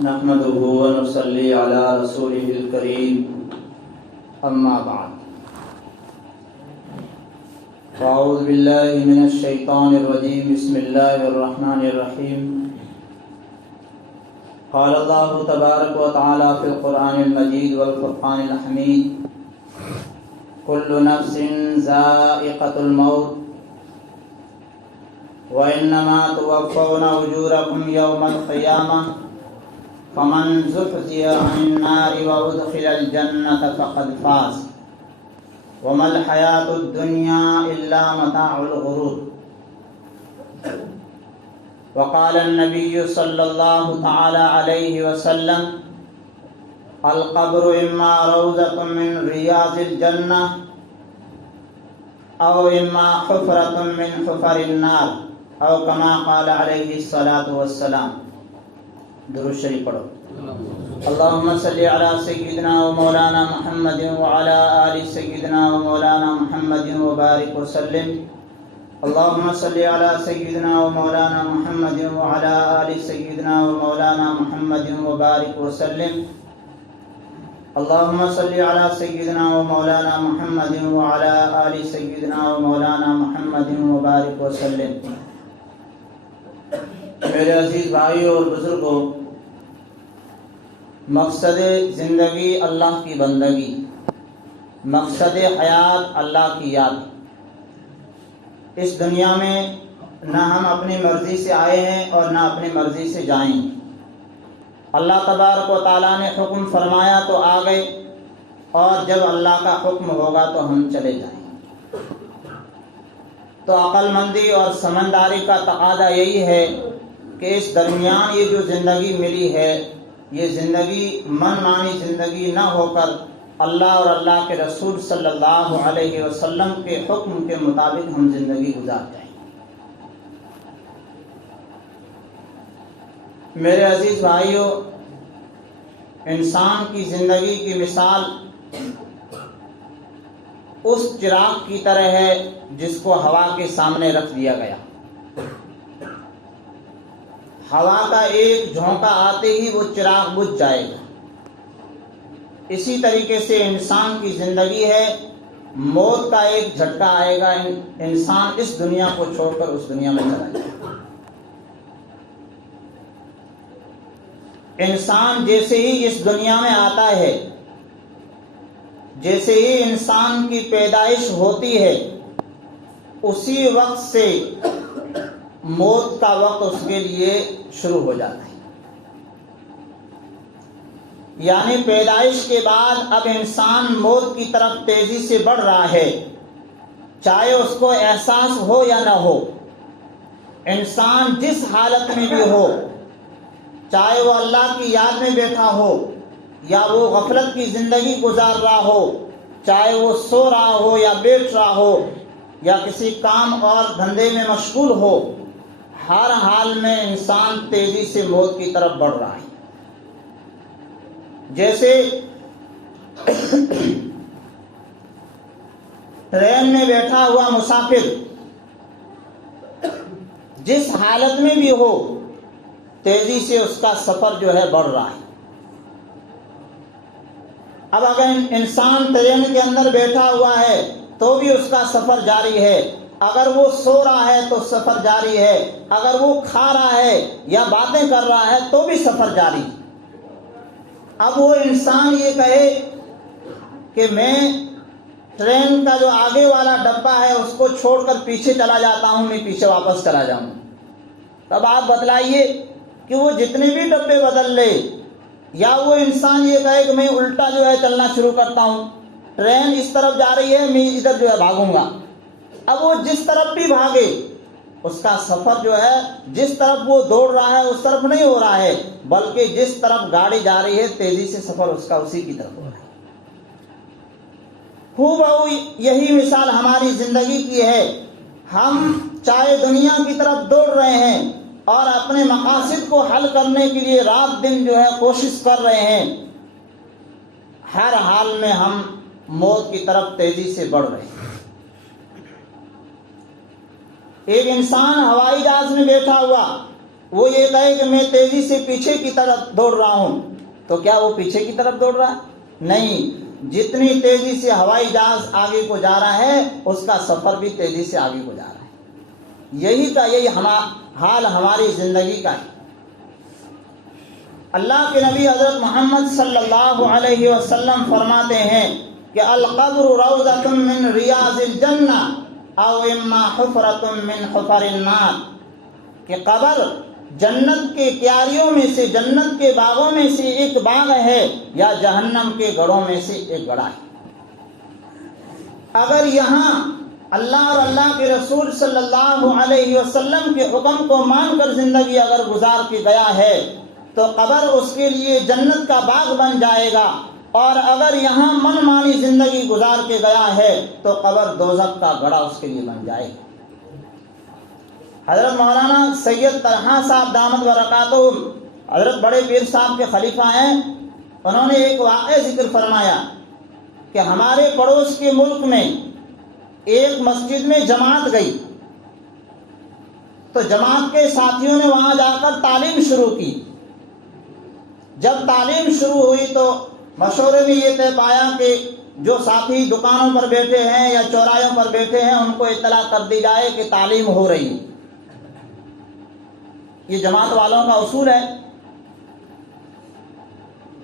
نحمده ونصلي على رسوله الكريم أما بعد فأعوذ بالله من الشيطان الرجيم بسم الله الرحمن الرحيم قال الله تبارك وتعالى في القرآن المجيد والفرقان الحميد كل نفس ذائقة الموت وإنما توفون أجوركم يوم القيامة فمن زحزح عن النار وأدخل الجنة فقد فاز وما الحياة الدنيا إلا متاع الغرور. وقال النبي صلى الله تعالى عليه وسلم القبر إما روضة من رياض الجنة أو إما حفرة من حفر النار أو كما قال عليه الصلاة والسلام. درود شریف پڑھو. اللهم صل على سيدنا ومولانا محمد وعلى آل سيدنا ومولانا محمد وبارك وسلم. اللهم صل على سيدنا ومولانا محمد وعلى آل سيدنا ومولانا محمد وبارك وسلم. اللهم صل على سيدنا ومولانا محمد وعلى آل سيدنا ومولانا محمد وبارك وسلم. میرے عزیز بھائیوں اور بزرگوں، مقصد زندگی اللہ کی بندگی، مقصد حیات اللہ کی یاد. اس دنیا میں نہ ہم اپنی مرضی سے آئے ہیں اور نہ اپنی مرضی سے جائیں. اللہ تبارک و تعالیٰ نے حکم فرمایا تو آ گئے، اور جب اللہ کا حکم ہوگا تو ہم چلے جائیں. تو عقل مندی اور سمجھداری کا تقاضا یہی ہے کہ اس درمیان یہ جو زندگی ملی ہے، یہ زندگی من مانی زندگی نہ ہو کر اللہ اور اللہ کے رسول صلی اللہ علیہ وسلم کے حکم کے مطابق ہم زندگی گزار جائیں. میرے عزیز بھائیوں، انسان کی زندگی کی مثال اس چراغ کی طرح ہے جس کو ہوا کے سامنے رکھ دیا گیا. ہوا کا ایک جھونکا آتے ہی وہ چراغ بجھ جائے گا. اسی طریقے سے انسان کی زندگی ہے. موت کا ایک جھٹکا آئے گا، انسان اس دنیا کو چھوڑ کر اس دنیا میں چلا جائے گا. انسان جیسے ہی اس دنیا میں آتا ہے، جیسے ہی انسان کی پیدائش ہوتی ہے، اسی وقت سے موت کا وقت اس کے لیے شروع ہو جاتا ہے. یعنی پیدائش کے بعد اب انسان موت کی طرف تیزی سے بڑھ رہا ہے، چاہے اس کو احساس ہو یا نہ ہو. انسان جس حالت میں بھی ہو، چاہے وہ اللہ کی یاد میں بیٹھا ہو یا وہ غفلت کی زندگی گزار رہا ہو، چاہے وہ سو رہا ہو یا بیٹھ رہا ہو یا کسی کام اور دھندے میں مشغول ہو، ہر حال میں انسان تیزی سے موت کی طرف بڑھ رہا ہے. جیسے ٹرین میں بیٹھا ہوا مسافر جس حالت میں بھی ہو، تیزی سے اس کا سفر جو ہے بڑھ رہا ہے. اب اگر انسان ٹرین کے اندر بیٹھا ہوا ہے تو بھی اس کا سفر جاری ہے. اگر وہ سو رہا ہے تو سفر جاری ہے. اگر وہ کھا رہا ہے یا باتیں کر رہا ہے تو بھی سفر جاری ہے. اب وہ انسان یہ کہے کہ میں ٹرین کا جو آگے والا ڈبہ ہے اس کو چھوڑ کر پیچھے چلا جاتا ہوں، میں پیچھے واپس چلا جاؤں. تب آپ بتلائیے کہ وہ جتنے بھی ڈبے بدل لے، یا وہ انسان یہ کہے کہ میں الٹا جو ہے چلنا شروع کرتا ہوں، ٹرین اس طرف جا رہی ہے، میں ادھر جو ہے بھاگوں گا. اب وہ جس طرف بھی بھاگے، اس کا سفر جو ہے جس طرف وہ دوڑ رہا ہے اس طرف نہیں ہو رہا ہے، بلکہ جس طرف گاڑی جا رہی ہے تیزی سے سفر اس کا اسی کی طرف ہو رہا ہے. ہو یہی مثال ہماری زندگی کی ہے. ہم چاہے دنیا کی طرف دوڑ رہے ہیں اور اپنے مقاصد کو حل کرنے کے لیے رات دن جو ہے کوشش کر رہے ہیں، ہر حال میں ہم موت کی طرف تیزی سے بڑھ رہے ہیں. ایک انسان ہوائی جہاز میں بیٹھا ہوا وہ یہ کہے کہ میں تیزی سے پیچھے کی طرف دوڑ رہا ہوں، تو کیا وہ پیچھے کی طرف دوڑ رہا ہے؟ نہیں، جتنی تیزی سے ہوائی جہاز آگے کو جا رہا ہے اس کا سفر بھی تیزی سے آگے کو جا رہا ہے۔ یہی حال ہماری زندگی کا ہے۔ اللہ کے نبی حضرت محمد صلی اللہ علیہ وسلم فرماتے ہیں کہ القبر روضۃ من ریاض الجنہ او اما حفرۃ من حفر النار، کہ قبر جنت کے کیاریوں میں سے، جنت کے باغوں میں سے ایک باغ ہے یا جہنم کے گڑھوں میں سے ایک گڑھا ہے۔ اگر یہاں اللہ اور اللہ کے رسول صلی اللہ علیہ وسلم کے حکم کو مان کر زندگی اگر گزار کے گیا ہے تو قبر اس کے لیے جنت کا باغ بن جائے گا، اور اگر یہاں من مانی زندگی گزار کے گیا ہے تو قبر دوزخ کا گڑھا اس کے لیے بن جائے گا۔ حضرت مولانا سید طلحہ صاحب دامت برکاتہم، حضرت بڑے پیر صاحب کے خلیفہ ہیں، انہوں نے ایک واقعہ ذکر فرمایا کہ ہمارے پڑوس کے ملک میں ایک مسجد میں جماعت گئی، تو جماعت کے ساتھیوں نے وہاں جا کر تعلیم شروع کی۔ جب تعلیم شروع ہوئی تو مشورے میں یہ طے پایا کہ جو ساتھی دکانوں پر بیٹھے ہیں یا چوراہوں پر بیٹھے ہیں ان کو اطلاع کر دی جائے کہ تعلیم ہو رہی ہے۔ یہ جماعت والوں کا اصول ہے۔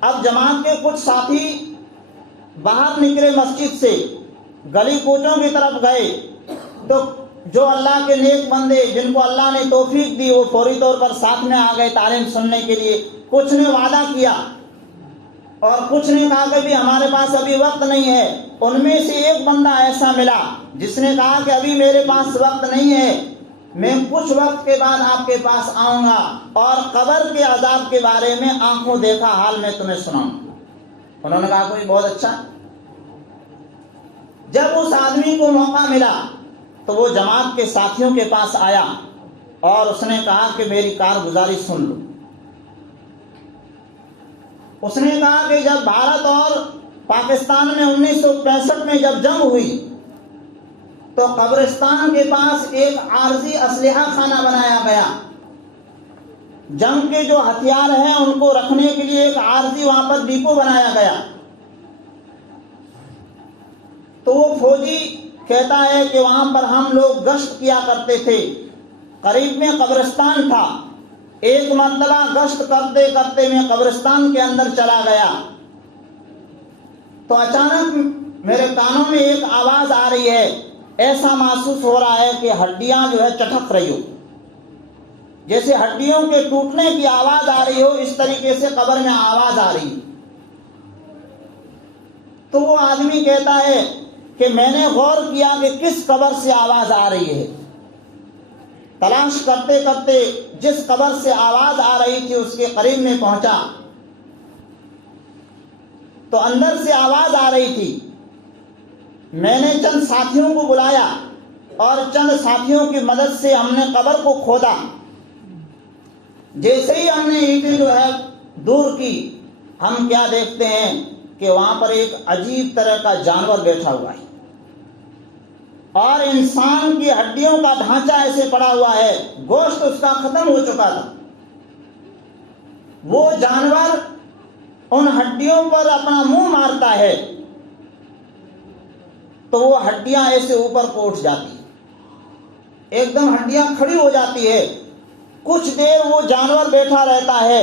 اب جماعت کے کچھ ساتھی باہر نکلے مسجد سے، گلی کوچوں کی طرف گئے، تو جو اللہ کے نیک بندے جن کو اللہ نے توفیق دی وہ فوری طور پر ساتھ میں آ گئے تعلیم سننے کے لیے۔ کچھ نے وعدہ کیا اور کچھ نے کہا کہ بھی ہمارے پاس ابھی وقت نہیں ہے۔ ان میں سے ایک بندہ ایسا ملا جس نے کہا کہ ابھی میرے پاس وقت نہیں ہے، میں کچھ وقت کے بعد آپ کے پاس آؤں گا اور قبر کے عذاب کے بارے میں آنکھوں دیکھا حال میں تمہیں سناؤں۔ انہوں نے کہا کوئی بہت اچھا۔ جب اس آدمی کو موقع ملا تو وہ جماعت کے ساتھیوں کے پاس آیا اور اس نے کہا کہ میری کارگزاری سن لو۔ اس نے کہا کہ جب بھارت اور پاکستان میں 1965 میں جب جنگ ہوئی تو قبرستان کے پاس ایک عارضی اسلحہ خانہ بنایا گیا۔ جنگ کے جو ہتھیار ہیں ان کو رکھنے کے لیے ایک عارضی وہاں پر ڈپو بنایا گیا۔ تو وہ فوجی کہتا ہے کہ وہاں پر ہم لوگ گشت کیا کرتے تھے، قریب میں قبرستان تھا۔ ایک مرتبہ گشت کرتے کرتے میں قبرستان کے اندر چلا گیا تو اچانک میرے کانوں میں ایک آواز آ رہی ہے، ایسا محسوس ہو رہا ہے کہ ہڈیاں جو ہے چٹک رہی ہو، جیسے ہڈیوں کے ٹوٹنے کی آواز آ رہی ہو، اس طریقے سے قبر میں آواز آ رہی۔ تو وہ آدمی کہتا ہے کہ میں نے غور کیا کہ کس قبر سے آواز آ رہی ہے۔ تلاش کرتے کرتے جس قبر سے آواز آ رہی تھی اس کے قریب میں پہنچا تو اندر سے آواز آ رہی تھی۔ میں نے چند ساتھیوں کو بلایا اور چند ساتھیوں کی مدد سے ہم نے قبر کو کھودا۔ جیسے ہی ہم نے اینٹیں جو ہے دور کی، ہم کیا دیکھتے ہیں کہ وہاں پر ایک عجیب طرح کا جانور بیٹھا ہوا ہے اور انسان کی ہڈیوں کا ڈھانچہ ایسے پڑا ہوا ہے، گوشت اس کا ختم ہو چکا تھا۔ وہ جانور ان ہڈیوں پر اپنا منہ مارتا ہے تو وہ ہڈیاں ایسے اوپر کو اٹھ جاتی ہیں، ایک دم ہڈیاں کھڑی ہو جاتی ہے۔ کچھ دیر وہ جانور بیٹھا رہتا ہے،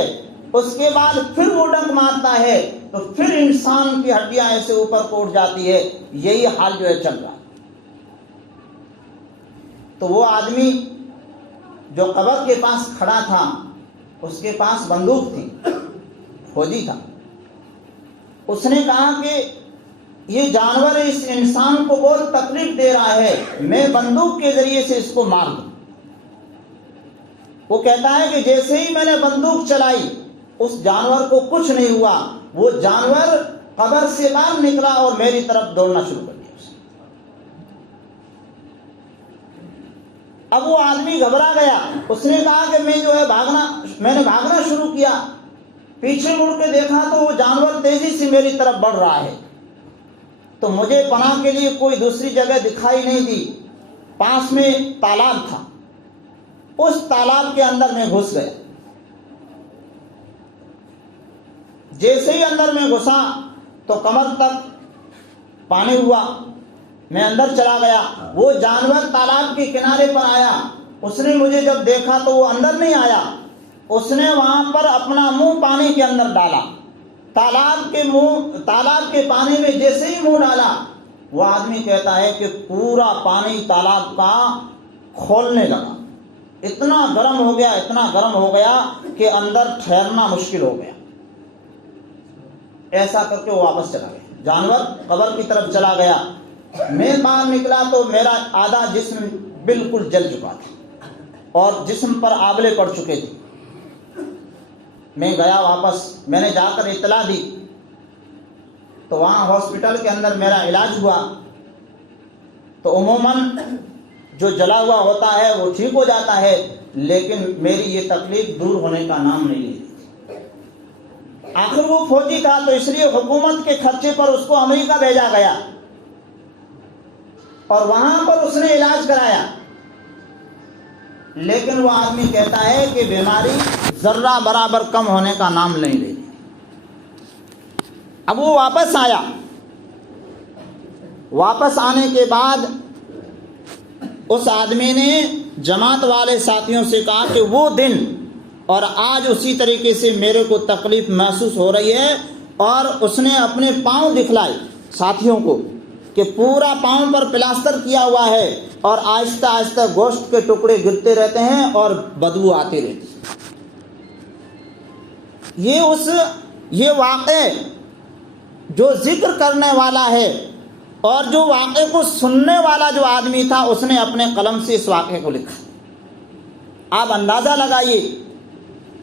اس کے بعد پھر وہ ڈنک مارتا ہے تو پھر انسان کی ہڈیاں ایسے اوپر کو اٹھ جاتی ہے۔ یہی حال جو ہے چل رہا۔ تو وہ آدمی جو قبر کے پاس کھڑا تھا اس کے پاس بندوق تھی، فوجی تھا۔ اس نے کہا کہ یہ جانور اس انسان کو بہت تکلیف دے رہا ہے، میں بندوق کے ذریعے سے اس کو مار دوں۔ وہ کہتا ہے کہ جیسے ہی میں نے بندوق چلائی اس جانور کو کچھ نہیں ہوا، وہ جانور قبر سے باہر نکلا اور میری طرف دوڑنا شروع کر دیا۔ اب وہ آدمی گھبرا گیا، اس نے کہا کہ میں نے بھاگنا شروع کیا، پیچھے مڑ کے دیکھا تو وہ جانور تیزی سے میری طرف بڑھ رہا ہے۔ تو مجھے پناہ کے لیے کوئی دوسری جگہ دکھائی نہیں دی، پاس میں تالاب تھا۔ اس تالاب کے اندر میں گھس گیا. جیسے ہی اندر میں گھسا تو کمر تک پانی ہوا. میں اندر چلا گیا. وہ جانور تالاب کے کنارے پر آیا. اس نے مجھے جب دیکھا تو وہ اندر نہیں آیا. اس نے وہاں پر اپنا منہ پانی کے اندر ڈالا. تالاب کے پانی میں جیسے ہی منہ ڈالا, وہ آدمی کہتا ہے کہ پورا پانی تالاب کا کھولنے لگا. اتنا گرم ہو گیا کہ اندر ٹھہرنا مشکل ہو گیا. ایسا کر کے وہ واپس چلا گیا. جانور قبر کی طرف چلا گیا. میں باہر نکلا تو میرا آدھا جسم بالکل جل چکا تھا اور جسم پر آبلے پڑ چکے تھے. میں گیا واپس. میں نے جا کر اطلاع دی تو وہاں ہاسپٹل کے اندر میرا علاج ہوا. تو عموماً جو جلا ہوا ہوتا ہے وہ ٹھیک ہو جاتا ہے, لیکن میری یہ تکلیف دور ہونے کا نام نہیں لیتی. آخر وہ فوجی تھا تو اس لیے حکومت کے خرچے پر اس کو امریکہ بھیجا گیا اور وہاں پر اس نے علاج کرایا. لیکن وہ آدمی کہتا ہے کہ بیماری ذرہ برابر کم ہونے کا نام نہیں لیتی. اب وہ واپس آیا. واپس آنے کے بعد اس آدمی نے جماعت والے ساتھیوں سے کہا کہ وہ دن اور آج اسی طریقے سے میرے کو تکلیف محسوس ہو رہی ہے. اور اس نے اپنے پاؤں دکھلائے ساتھیوں کو کہ پورا پاؤں پر پلاسٹر کیا ہوا ہے اور آہستہ آہستہ گوشت کے ٹکڑے گرتے رہتے ہیں اور بدبو آتی رہتی ہے. یہ واقعہ جو ذکر کرنے والا ہے اور جو واقعے کو سننے والا جو آدمی تھا, اس نے اپنے قلم سے اس واقعے کو لکھا. آپ اندازہ لگائیے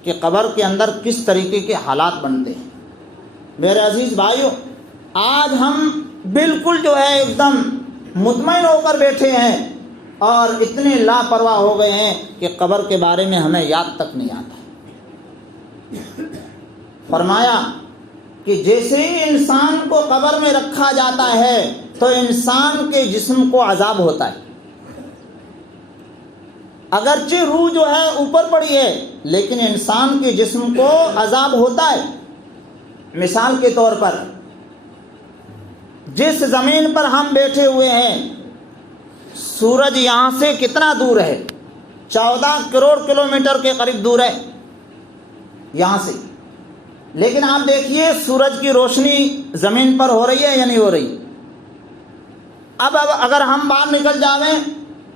کہ قبر کے اندر کس طریقے کے حالات بنتے ہیں. میرے عزیز بھائیوں, آج ہم بالکل جو ہے ایک دم مطمئن ہو کر بیٹھے ہیں اور اتنے لاپرواہ ہو گئے ہیں کہ قبر کے بارے میں ہمیں یاد تک نہیں آتا. فرمایا کہ جیسے ہی انسان کو قبر میں رکھا جاتا ہے تو انسان کے جسم کو عذاب ہوتا ہے. اگرچہ روح جو ہے اوپر پڑی ہے لیکن انسان کے جسم کو عذاب ہوتا ہے. مثال کے طور پر جس زمین پر ہم بیٹھے ہوئے ہیں, سورج یہاں سے کتنا دور ہے؟ 14 کروڑ کلومیٹر کے قریب دور ہے یہاں سے. لیکن آپ دیکھیے سورج کی روشنی زمین پر ہو رہی ہے یا نہیں ہو رہی؟ اب اگر ہم باہر نکل جاویں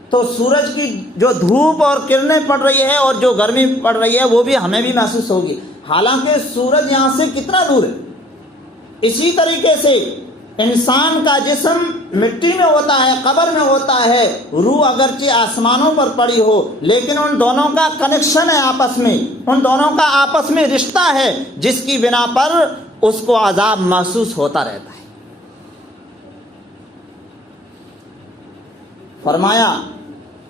تو سورج کی جو دھوپ اور کرنیں پڑ رہی ہے اور جو گرمی پڑ رہی ہے وہ بھی ہمیں بھی محسوس ہوگی, حالانکہ سورج یہاں سے کتنا دور ہے. اسی طریقے سے انسان کا جسم مٹی میں ہوتا ہے, قبر میں ہوتا ہے, روح اگرچہ آسمانوں پر پڑی ہو لیکن ان دونوں کا کنیکشن ہے آپس میں, ان دونوں کا آپس میں رشتہ ہے جس کی بنا پر اس کو عذاب محسوس ہوتا رہتا ہے. فرمایا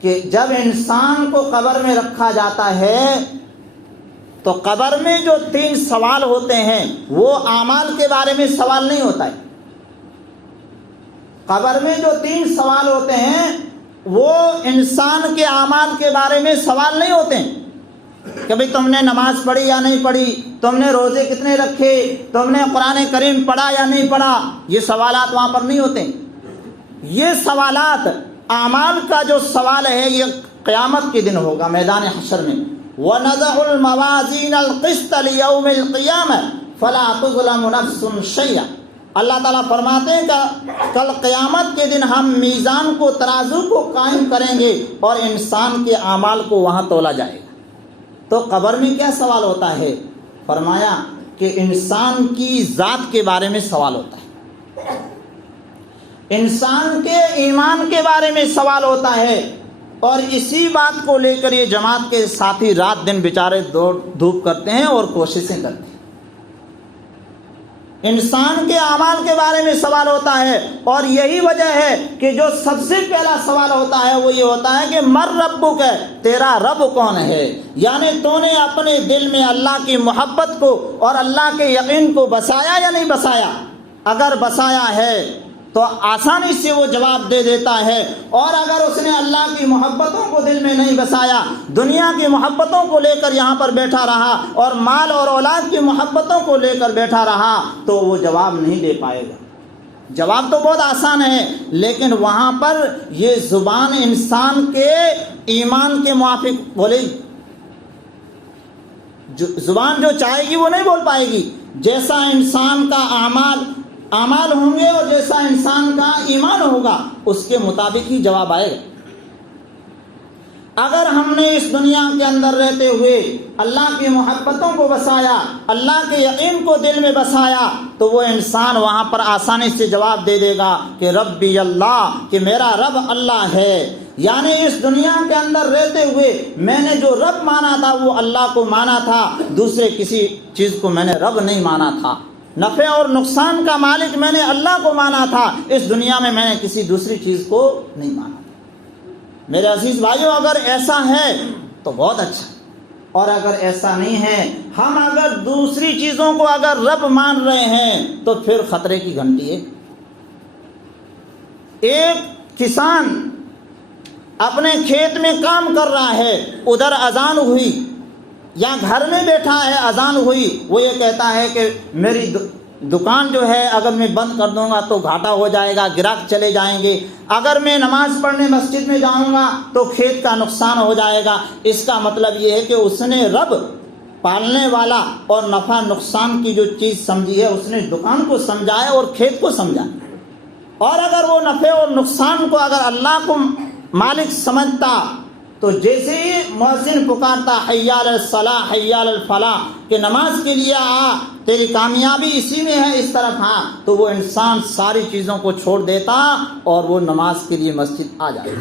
کہ جب انسان کو قبر میں رکھا جاتا ہے تو قبر میں جو 3 سوال ہوتے ہیں وہ اعمال کے بارے میں سوال نہیں ہوتا ہے. قبر میں جو 3 سوال ہوتے ہیں وہ انسان کے اعمال کے بارے میں سوال نہیں ہوتے ہیں کہ بھئی تم نے نماز پڑھی یا نہیں پڑھی, تم نے روزے کتنے رکھے, تم نے قرآن کریم پڑھا یا نہیں پڑھا. یہ سوالات وہاں پر نہیں ہوتے. یہ سوالات اعمال کا جو سوال ہے یہ قیامت کے دن ہوگا میدان حشر میں. وَنَضَعُ الْمَوَازِينَ الْقِسْطَ لِيَوْمِ الْقِيَامَةِ فَلَا تُظْلَمُ نَفْسٌ شَيْئًا. اللہ تعالیٰ فرماتے ہیں کہ کل قیامت کے دن ہم میزان کو, ترازو کو قائم کریں گے اور انسان کے اعمال کو وہاں تولا جائے گا. تو قبر میں کیا سوال ہوتا ہے؟ فرمایا کہ انسان کی ذات کے بارے میں سوال ہوتا ہے, انسان کے ایمان کے بارے میں سوال ہوتا ہے. اور اسی بات کو لے کر یہ جماعت کے ساتھی رات دن بیچارے دوڑ دھوپ کرتے ہیں اور کوششیں کرتے ہیں. انسان کے اعمال کے بارے میں سوال ہوتا ہے اور یہی وجہ ہے کہ جو سب سے پہلا سوال ہوتا ہے وہ یہ ہوتا ہے کہ مر ربک, تیرا رب کون ہے. یعنی تو نے اپنے دل میں اللہ کی محبت کو اور اللہ کے یقین کو بسایا یا نہیں بسایا؟ اگر بسایا ہے تو آسانی سے وہ جواب دے دیتا ہے. اور اگر اس نے اللہ کی محبتوں کو دل میں نہیں بسایا، دنیا کی محبتوں کو لے کر یہاں پر بیٹھا رہا اور مال اور اولاد کی محبتوں کو لے کر بیٹھا رہا تو وہ جواب نہیں دے پائے گا. جواب تو بہت آسان ہے، لیکن وہاں پر یہ زبان انسان کے ایمان کے موافق بولے گی. زبان جو چاہے گی وہ نہیں بول پائے گی. جیسا انسان کا اعمال ہوں گے اور جیسا انسان کا ایمان ہوگا اس کے مطابق ہی جواب آئے گا. اگر ہم نے اس دنیا کے اندر رہتے ہوئے اللہ کی محبتوں کو بسایا، اللہ کے یقین کو دل میں بسایا، تو وہ انسان وہاں پر آسانی سے جواب دے دے گا کہ ربی اللہ، کہ میرا رب اللہ ہے. یعنی اس دنیا کے اندر رہتے ہوئے میں نے جو رب مانا تھا وہ اللہ کو مانا تھا، دوسرے کسی چیز کو میں نے رب نہیں مانا تھا. نفع اور نقصان کا مالک میں نے اللہ کو مانا تھا، اس دنیا میں نے کسی دوسری چیز کو نہیں مانا. میرے عزیز بھائیوں، اگر ایسا ہے تو بہت اچھا، اور اگر ایسا نہیں ہے، ہم اگر دوسری چیزوں کو اگر رب مان رہے ہیں تو پھر خطرے کی گھنٹی ہے. ایک کسان اپنے کھیت میں کام کر رہا ہے، ادھر اذان ہوئی، یا گھر میں بیٹھا ہے اذان ہوئی، وہ یہ کہتا ہے کہ میری دکان جو ہے اگر میں بند کر دوں گا تو گھاٹا ہو جائے گا، گراہک چلے جائیں گے. اگر میں نماز پڑھنے مسجد میں جاؤں گا تو کھیت کا نقصان ہو جائے گا. اس کا مطلب یہ ہے کہ اس نے رب پالنے والا اور نفع نقصان کی جو چیز سمجھی ہے اس نے دکان کو سمجھا ہے اور کھیت کو سمجھا. اور اگر وہ نفع اور نقصان کو اگر اللہ کو مالک سمجھتا تو جیسے ہی مؤذن پکارتا حی علی الصلاح حی علی الفلاح کہ نماز کے لیے آ، تیری کامیابی اسی میں ہے، اس طرف ہاں، تو وہ انسان ساری چیزوں کو چھوڑ دیتا اور وہ نماز کے لیے مسجد آ جائے.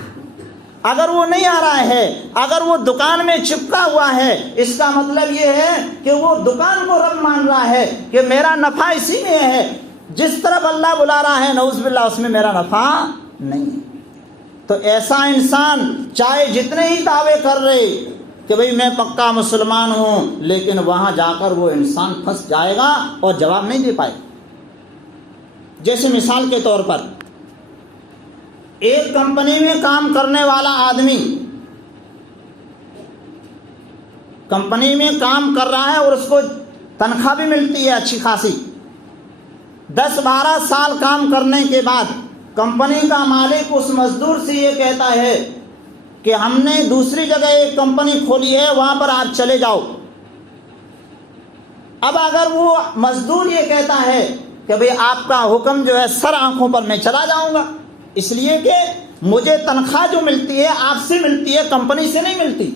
اگر وہ نہیں آ رہا ہے، اگر وہ دکان میں چپکا ہوا ہے، اس کا مطلب یہ ہے کہ وہ دکان کو رب مان رہا ہے کہ میرا نفع اسی میں ہے، جس طرف اللہ بلا رہا ہے نعوذ باللہ اس میں میرا نفع نہیں ہے. تو ایسا انسان چاہے جتنے ہی دعوے کر رہے کہ بھئی میں پکا مسلمان ہوں، لیکن وہاں جا کر وہ انسان پھنس جائے گا اور جواب نہیں دے پائے. جیسے مثال کے طور پر ایک کمپنی میں کام کرنے والا آدمی کمپنی میں کام کر رہا ہے اور اس کو تنخواہ بھی ملتی ہے اچھی خاصی. 10-12 سال کام کرنے کے بعد کمپنی کا مالک اس مزدور سے یہ کہتا ہے کہ ہم نے دوسری جگہ ایک کمپنی کھولی ہے، وہاں پر آپ چلے جاؤ. اب اگر وہ مزدور یہ کہتا ہے کہ بھئی آپ کا حکم جو ہے سر آنکھوں پر میں چلا جاؤں گا، اس لیے کہ مجھے تنخواہ جو ملتی ہے آپ سے ملتی ہے، کمپنی سے نہیں ملتی،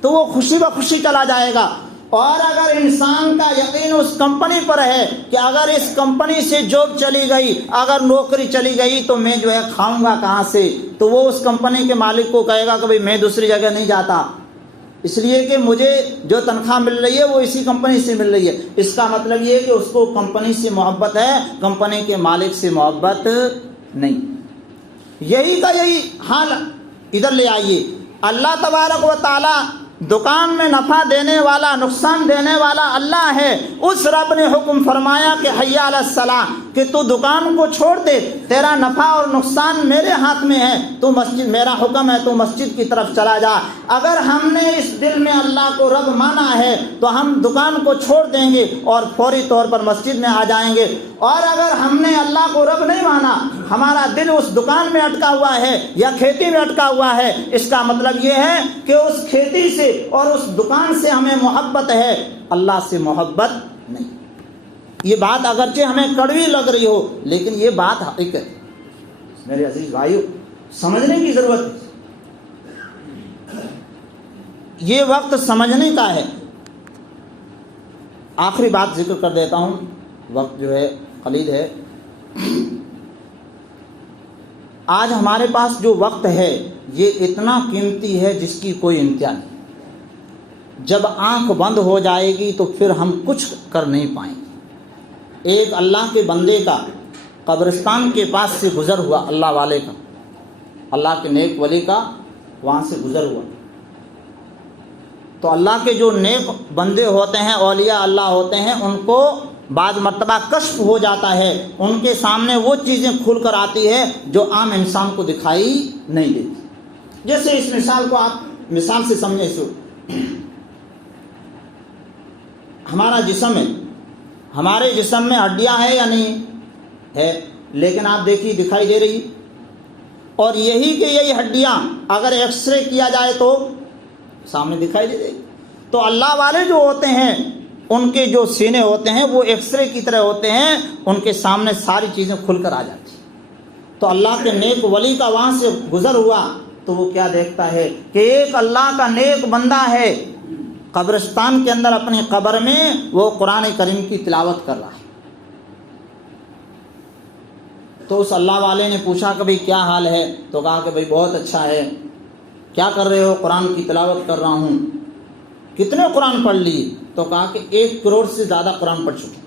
تو وہ خوشی بخوشی چلا جائے گا. اور اگر انسان کا یقین اس کمپنی پر ہے کہ اگر اس کمپنی سے جاب چلی گئی، اگر نوکری چلی گئی تو میں جو ہے کھاؤں گا کہاں سے، تو وہ اس کمپنی کے مالک کو کہے گا کہ بھئی میں دوسری جگہ نہیں جاتا، اس لیے کہ مجھے جو تنخواہ مل رہی ہے وہ اسی کمپنی سے مل رہی ہے. اس کا مطلب یہ ہے کہ اس کو کمپنی سے محبت ہے، کمپنی کے مالک سے محبت نہیں. یہی کا یہی حال ادھر لے آئیے. اللہ تبارک و تعالی دکان میں نفع دینے والا نقصان دینے والا اللہ ہے. اس رب نے حکم فرمایا کہ حی علی الصلاح، کہ تو دکان کو چھوڑ دے، تیرا نفع اور نقصان میرے ہاتھ میں ہے، تو مسجد، میرا حکم ہے تو مسجد کی طرف چلا جا. اگر ہم نے اس دل میں اللہ کو رب مانا ہے تو ہم دکان کو چھوڑ دیں گے اور فوری طور پر مسجد میں آ جائیں گے. اور اگر ہم نے اللہ کو رب نہیں مانا، ہمارا دل اس دکان میں اٹکا ہوا ہے یا کھیتی میں اٹکا ہوا ہے، اس کا مطلب یہ ہے کہ اس کھیتی سے اور اس دکان سے ہمیں محبت ہے، اللہ سے محبت نہیں. یہ بات اگرچہ ہمیں کڑوی لگ رہی ہو لیکن یہ بات حقیقت ہے. میرے عزیز بھائیو، سمجھنے کی ضرورت ہے. یہ وقت سمجھنے کا ہے. آخری بات ذکر کر دیتا ہوں، وقت جو ہے قلیل ہے. آج ہمارے پاس جو وقت ہے یہ اتنا قیمتی ہے جس کی کوئی انتہا نہیں. جب آنکھ بند ہو جائے گی تو پھر ہم کچھ کر نہیں پائیں گے. ایک اللہ کے بندے کا قبرستان کے پاس سے گزر ہوا، اللہ والے کا، اللہ کے نیک ولی کا وہاں سے گزر ہوا. تو اللہ کے جو نیک بندے ہوتے ہیں، اولیاء اللہ ہوتے ہیں، ان کو بعض مرتبہ کشف ہو جاتا ہے، ان کے سامنے وہ چیزیں کھل کر آتی ہے جو عام انسان کو دکھائی نہیں دیتی۔ جیسے اس مثال کو آپ مثال سے سمجھیں، سو ہمارا جسم ہے، ہمارے جسم میں ہڈیاں ہیں یا نہیں ہے، لیکن آپ دیکھیے دکھائی دے رہی، اور یہی ہڈیاں اگر ایکس رے کیا جائے تو سامنے دکھائی دے گی۔ تو اللہ والے جو ہوتے ہیں ان کے جو سینے ہوتے ہیں وہ ایکس رے کی طرح ہوتے ہیں، ان کے سامنے ساری چیزیں کھل کر آ جاتی ہیں۔ تو اللہ کے نیک ولی کا وہاں سے گزر ہوا تو وہ کیا دیکھتا ہے کہ ایک اللہ کا نیک بندہ ہے، قبرستان کے اندر اپنی قبر میں وہ قرآن کریم کی تلاوت کر رہا ہے۔ تو اس اللہ والے نے پوچھا کہ بھئی کیا حال ہے؟ تو کہا کہ بھئی بہت اچھا ہے۔ کیا کر رہے ہو؟ قرآن کی تلاوت کر رہا ہوں۔ کتنے قرآن پڑھ لیے؟ تو کہا کہ 1 کروڑ سے زیادہ قرآن پڑھ چکے۔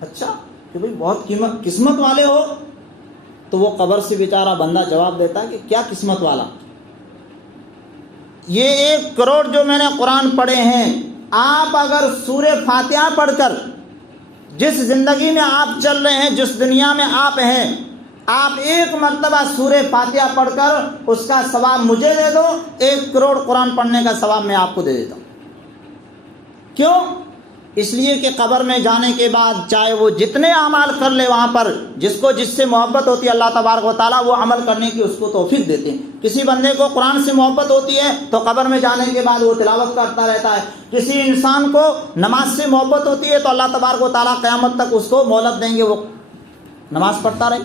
اچھا کہ بھئی بہت قسمت والے ہو۔ تو وہ قبر سے بیچارہ بندہ جواب دیتا ہے کہ کیا قسمت والا؟ یہ 1 کروڑ جو میں نے قرآن پڑھے ہیں، آپ اگر سورہ فاتحہ پڑھ کر جس زندگی میں آپ چل رہے ہیں، جس دنیا میں آپ ہیں، آپ 1 مرتبہ سورہ فاتحہ پڑھ کر اس کا ثواب مجھے دے دو، 1 کروڑ قرآن پڑھنے کا ثواب میں آپ کو دے دیتا ہوں۔ کیوں؟ اس لیے کہ قبر میں جانے کے بعد چاہے وہ جتنے اعمال کر لے، وہاں پر جس کو جس سے محبت ہوتی ہے اللہ تبارک و تعالیٰ وہ عمل کرنے کی اس کو توفیق دیتے ہیں۔ کسی بندے کو قرآن سے محبت ہوتی ہے تو قبر میں جانے کے بعد وہ تلاوت کرتا رہتا ہے۔ کسی انسان کو نماز سے محبت ہوتی ہے تو اللہ تبارک و تعالیٰ قیامت تک اس کو مہلت دیں گے، وہ نماز پڑھتا رہے۔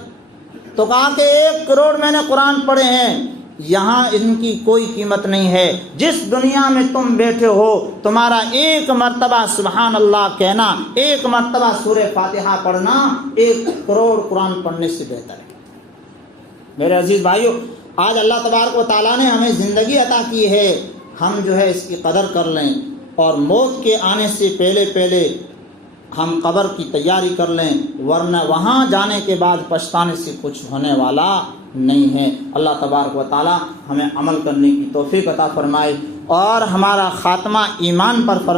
تو کہا کہ 1 کروڑ میں نے قرآن پڑھے ہیں، یہاں ان کی کوئی قیمت نہیں ہے۔ جس دنیا میں تم بیٹھے ہو، تمہارا 1 مرتبہ سبحان اللہ کہنا، 1 مرتبہ سورہ فاتحہ پڑھنا 1 کروڑ قرآن پڑھنے سے بہتر ہے۔ میرے عزیز بھائیو، آج اللہ تبارک و تعالیٰ نے ہمیں زندگی عطا کی ہے، ہم جو ہے اس کی قدر کر لیں، اور موت کے آنے سے پہلے ہم قبر کی تیاری کر لیں، ورنہ وہاں جانے کے بعد پچھتانے سے کچھ ہونے والا نہیں ہے۔ اللہ تبارک و تعالی ہمیں عمل کرنے کی توفیق عطا فرمائے اور ہمارا خاتمہ ایمان پر فرمائے۔